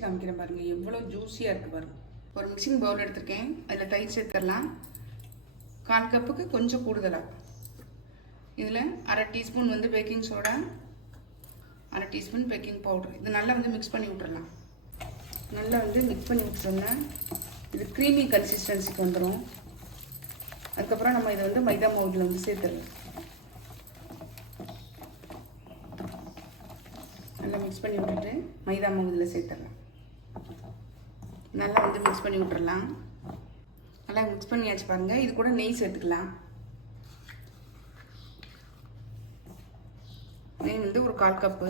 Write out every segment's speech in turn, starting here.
காமிக்கிறேன் பாருங்கள், எவ்வளோ ஜூஸியாக இருக்குது பாருங்கள். ஒரு மிக்சிங் பவுல் எடுத்திருக்கேன், அதில் தயிர் சேர்த்துடலாம். 1/4 கப்புக்கு கொஞ்சம் கூடுதலாக. இதில் 1/2 டீஸ்பூன் வந்து baking soda, 1/2 teaspoon baking powder. இது நல்லா வந்து மிக்ஸ் பண்ணி விட்டுறலாம். நல்லா வந்து மிக்ஸ் பண்ணி விட்டுட்டோம்னா இது க்ரீமி கன்சிஸ்டன்சிக்கு வந்துடும். அதுக்கப்புறம் நம்ம இதை வந்து மைதா மாவுல வந்து சேர்த்துடலாம். நல்லா மிக்ஸ் பண்ணி விட்டுட்டு மைதா மாவு இதில் சேர்த்துடலாம். நல்லா வந்து மிக்ஸ் பண்ணி விட்டுறலாம். நல்லா மிக்ஸ் பண்ணியாச்சு பாருங்கள். இது கூட நெய் சேர்த்துக்கலாம். நெய் வந்து ஒரு 1/4 கப்பு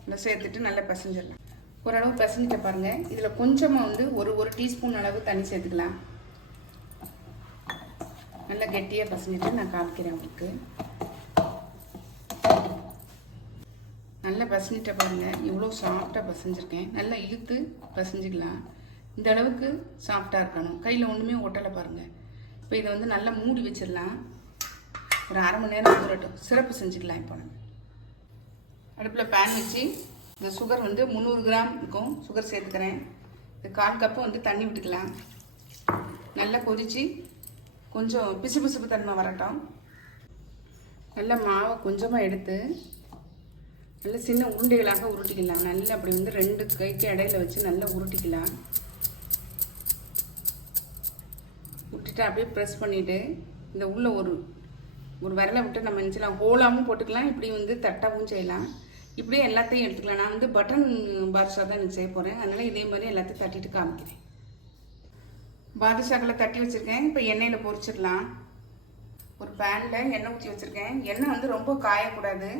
நல்லா சேர்த்துட்டு நல்லா பிசைஞ்சிடலாம். ஓரளவு பிசைஞ்சிட்ட பாருங்கள். இதில் கொஞ்சமாக வந்து ஒரு டீஸ்பூன் அளவு தண்ணி சேர்த்துக்கலாம். நல்லா கெட்டியாக பிசைஞ்சிட்டு நான் காமிக்கிறேன் உங்களுக்கு. நல்லா பிசைஞ்சிட்ட பாருங்கள், இவ்வளோ சாஃப்டாக பிசைஞ்சிருக்கேன். நல்லா இழுத்து பிசைஞ்சிக்கலாம். இந்த அளவுக்கு சாஃப்டாக இருக்கணும். கையில் ஒன்றுமே ஒட்டலை பாருங்கள். இப்போ இதை வந்து நல்லா மூடி வச்சிடலாம். ஒரு 1/2 மணி நேரம் ஊறட்டும். சிறப்பு செஞ்சுக்கலாம். இப்போ நம்ம அடுப்பில் பேன் வச்சு இந்த சுகர் வந்து 300 கிராம் இருக்கும். சுகர் சேர்த்துக்கிறேன். இது 1/4 கப்பு வந்து தண்ணி விட்டுக்கலாம். நல்லா கொதித்து கொஞ்சம் பிசுபிசுப்பு தன்மை வரட்டும். நல்லா மாவை கொஞ்சமாக எடுத்து நல்லா சின்ன உருண்டைகளாக உருட்டிக்கலாம். நல்லா அப்படி வந்து 2 கைக்கு இடையில வச்சு நல்லா உருட்டிக்கலாம். விட்டுட்டு அப்படியே ப்ரெஸ் பண்ணிவிட்டு இந்த உள்ள ஒரு விரலை விட்டு நம்ம நினச்சலாம். ஹோலாகவும் போட்டுக்கலாம், இப்படி வந்து தட்டாகவும் செய்யலாம். இப்படியே எல்லாத்தையும் எடுத்துக்கலாம். நான் வந்து பட்டன் பாதுஷா தான் எனக்கு செய்ய போகிறேன். அதனால் இதே மாதிரி எல்லாத்தையும் தட்டிட்டு காமிக்கிறேன். பாதுஷாக்களை தட்டி வச்சுருக்கேன். இப்போ எண்ணெயில் பொரிச்சிடலாம். ஒரு பேனில் எண்ணெய் ஊற்றி வச்சுருக்கேன். எண்ணெய் வந்து ரொம்ப காயக்கூடாது,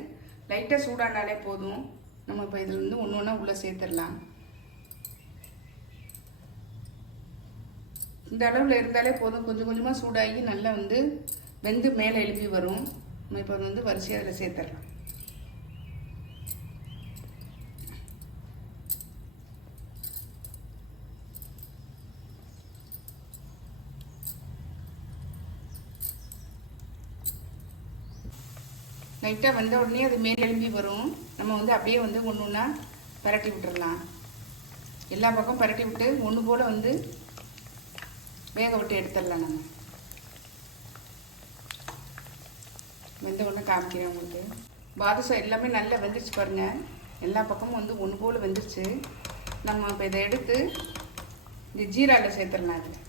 லைட்டாக சூடானாலே போதும். நம்ம இப்போ இதில் வந்து ஒன்று ஒன்றா உள்ளே சேர்த்துடலாம். இந்த அளவில் இருந்தாலே போதும். கொஞ்சம் கொஞ்சமாக சூடாகி நல்லா வந்து வெந்து மேலே எழுப்பி வரும். நம்ம இப்போ வந்து வரிசையாக அதில் சேர்த்துடலாம். லைட்டாக வந்த உடனே அது மேலே எழும்பி வரும். நம்ம வந்து அப்படியே வந்து ஒன்று ஒன்றா பரட்டி விட்டுடலாம். எல்லா பக்கம் பரட்டி விட்டு ஒன்று போல் வந்து வேக விட்டு எடுத்துடலாம். நம்ம வெந்த ஒன்று காமிக்கிறேன் உங்களுக்கு. பாதுஷா எல்லாமே நல்லா வெந்துருச்சு பாருங்கள். எல்லா பக்கமும் வந்து ஒன்று போல் வெந்துருச்சு. நம்ம இப்போ இதை எடுத்து இந்த ஜீராவில் சேர்த்துடலாம். அதில்